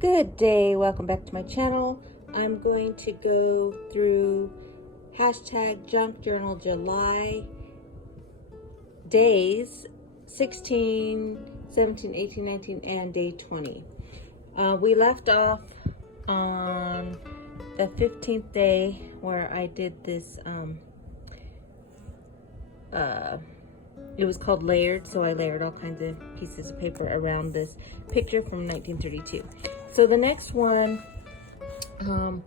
Good day, welcome back to my channel. I'm going to go through hashtag junk journal July days 16, 17, 18, 19, and day 20. We left off on the 15th day where I did this, it was called layered, so I layered all kinds of pieces of paper around this picture from 1932. So the next one, I'm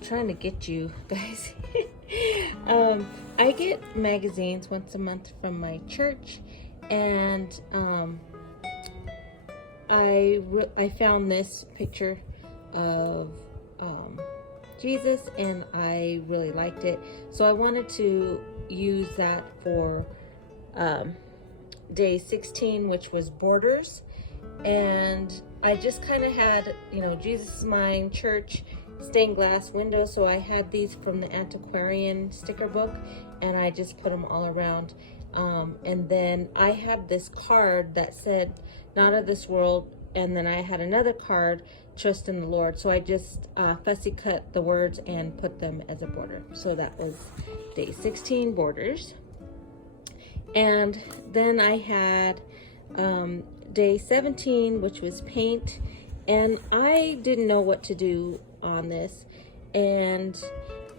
trying to get you guys. I get magazines once a month from my church, and I found this picture of Jesus, and I really liked it. So I wanted to use that for day 16, which was borders. And I just kind of had, Jesus is Mine, church, stained glass window. So I had these from the antiquarian sticker book, and I just put them all around. And then I had this card that said, not of this world. And then I had another card, trust in the Lord. So I just fussy cut the words and put them as a border. So that was day 16, borders. And then I had day 17, which was paint, and I didn't know what to do on this, and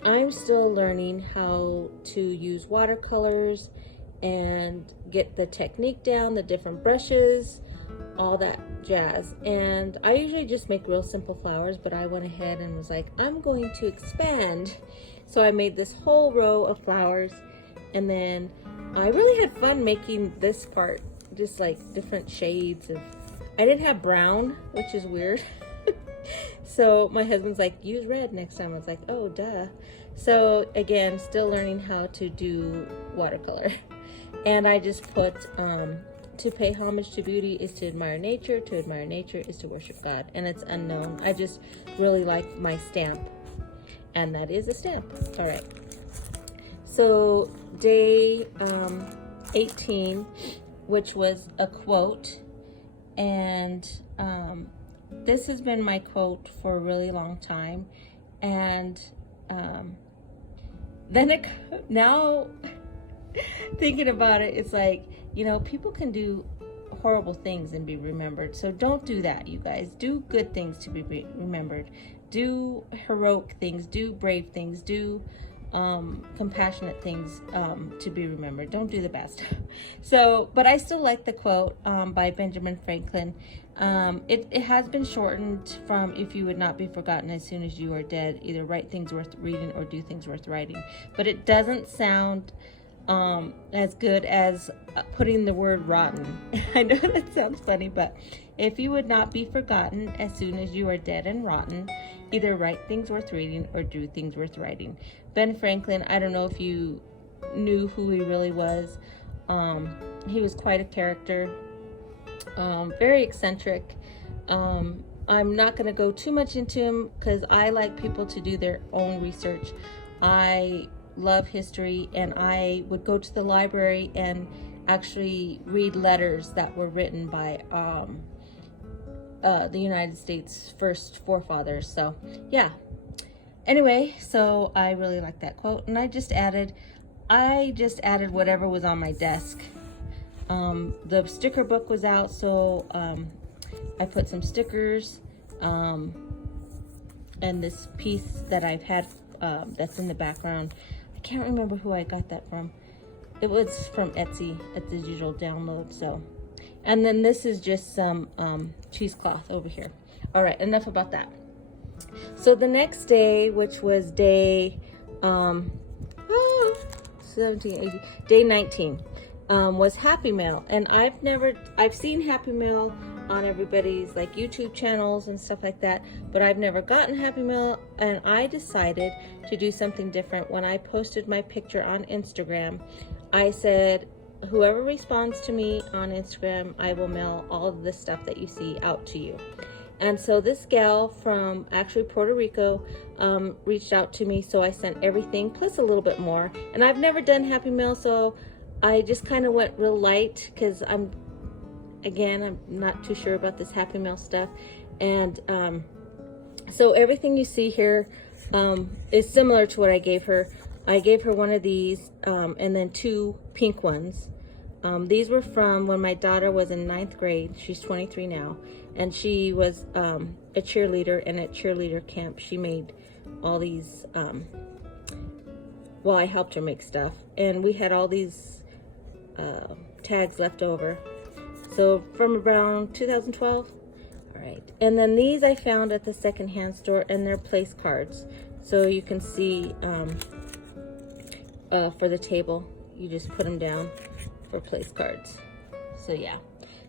I'm still learning how to use watercolors and get the technique down, the different brushes, all that jazz. And I usually just make real simple flowers, but I went ahead and was like, I'm going to expand. So I made this whole row of flowers, and then I really had fun making this part, just like different shades of, I didn't have brown, which is weird. So my husband's like, use red next time. I was like, oh, duh. So again, still learning how to do watercolor. And I just put, to pay homage to beauty is to admire nature is to worship God. And it's unknown. I just really like my stamp. And that is a stamp. All right. So day 18, which was a quote, and this has been my quote for a really long time. And then now thinking about it, it's like, people can do horrible things and be remembered. So don't do that, you guys. Do good things to be remembered. Do heroic things, do brave things, do compassionate things to be remembered. Don't do the best. So, but I still like the quote by Benjamin Franklin. It has been shortened from, if you would not be forgotten as soon as you are dead, either write things worth reading or do things worth writing. But it doesn't sound as good as putting the word rotten. I know that sounds funny, but if you would not be forgotten as soon as you are dead and rotten, either write things worth reading or do things worth writing. Ben Franklin, I don't know if you knew who he really was. He was quite a character, very eccentric. I'm not going to go too much into him because I like people to do their own research. I love history, and I would go to the library and actually read letters that were written by the United States' first forefathers. So yeah, anyway, so I really like that quote, and I just added whatever was on my desk. The sticker book was out, so I put some stickers, and this piece that I've had that's in the background. I can't remember who I got that from. It was from Etsy at the digital download. So, and then this is just some cheesecloth over here. All right, enough about that. So the next day, which was day 17, 18, day 19, was Happy Mail. And I've seen Happy Mail on everybody's like YouTube channels and stuff like that, but I've never gotten Happy Mail, and I decided to do something different. When I posted my picture on Instagram, I said, whoever responds to me on Instagram, I will mail all of the stuff that you see out to you. And so this gal from actually Puerto Rico reached out to me, so I sent everything plus a little bit more. And I've never done Happy Mail, so I just kind of went real light because again, I'm not too sure about this Happy Meal stuff. And so everything you see here is similar to what I gave her. I gave her one of these and then 2 pink ones. These were from when my daughter was in 9th grade. She's 23 now. And she was a cheerleader, and at cheerleader camp, she made all these, well, I helped her make stuff. And we had all these tags left over. So from around 2012. All right. And then these I found at the secondhand store, and they're place cards. So you can see for the table, you just put them down for place cards. So yeah,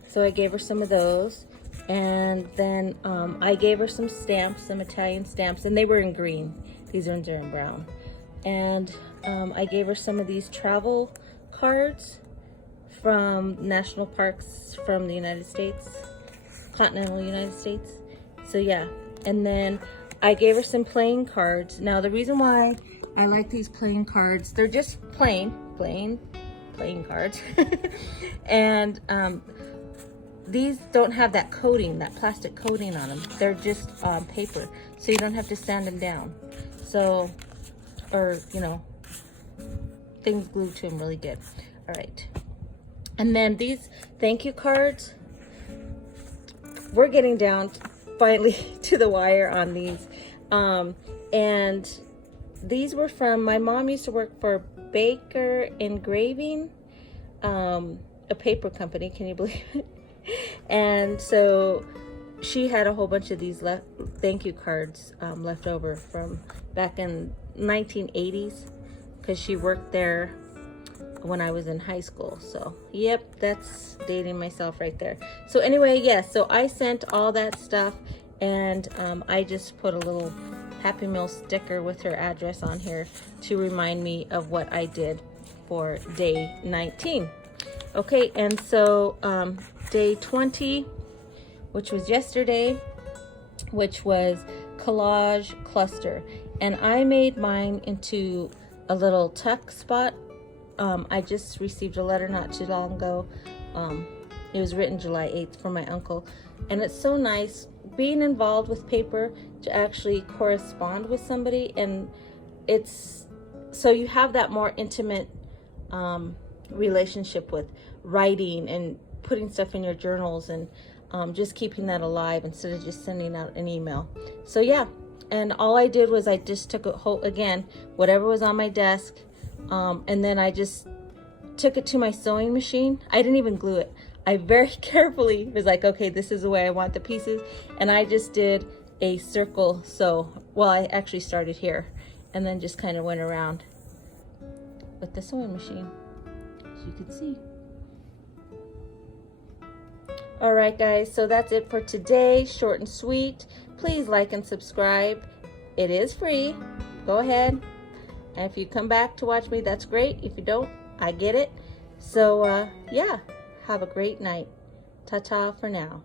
so I gave her some of those, and then I gave her some stamps, some Italian stamps, and they were in green. These ones are in brown. And I gave her some of these travel cards from national parks from the United States, continental United States. So yeah, and then I gave her some playing cards. Now the reason why I like these playing cards, they're just plain playing cards. And these don't have that coating, that plastic coating on them. They're just paper, so you don't have to sand them down. So, or you know, things glued to them really good. All right. And then these thank you cards, we're getting down finally to the wire on these. And these were from, my mom used to work for Baker Engraving, a paper company, can you believe it? And so she had a whole bunch of these thank you cards left over from back in 1980s, because she worked there when I was in high school. So yep, that's dating myself right there. So anyway, yes, so I sent all that stuff, and I just put a little Happy Meal sticker with her address on here to remind me of what I did for day 19. Okay, and so day 20, which was yesterday, which was Collage Cluster, and I made mine into a little tuck spot. I just received a letter not too long ago. It was written July 8th from my uncle, and it's so nice being involved with paper to actually correspond with somebody, and it's so you have that more intimate relationship with writing and putting stuff in your journals, and just keeping that alive instead of just sending out an email. So yeah, and all I did was I just took a whole, again, whatever was on my desk, and then I just took it to my sewing machine. I didn't even glue it. I very carefully was like, okay, this is the way I want the pieces, and I just did a circle sew. Well, I actually started here and then just kind of went around with the sewing machine, as you can see. All right, guys, so that's it for today. Short and sweet. Please like and subscribe. It is free. Go ahead. And if you come back to watch me, that's great. If you don't, I get it. So, yeah, have a great night. Ta-ta for now.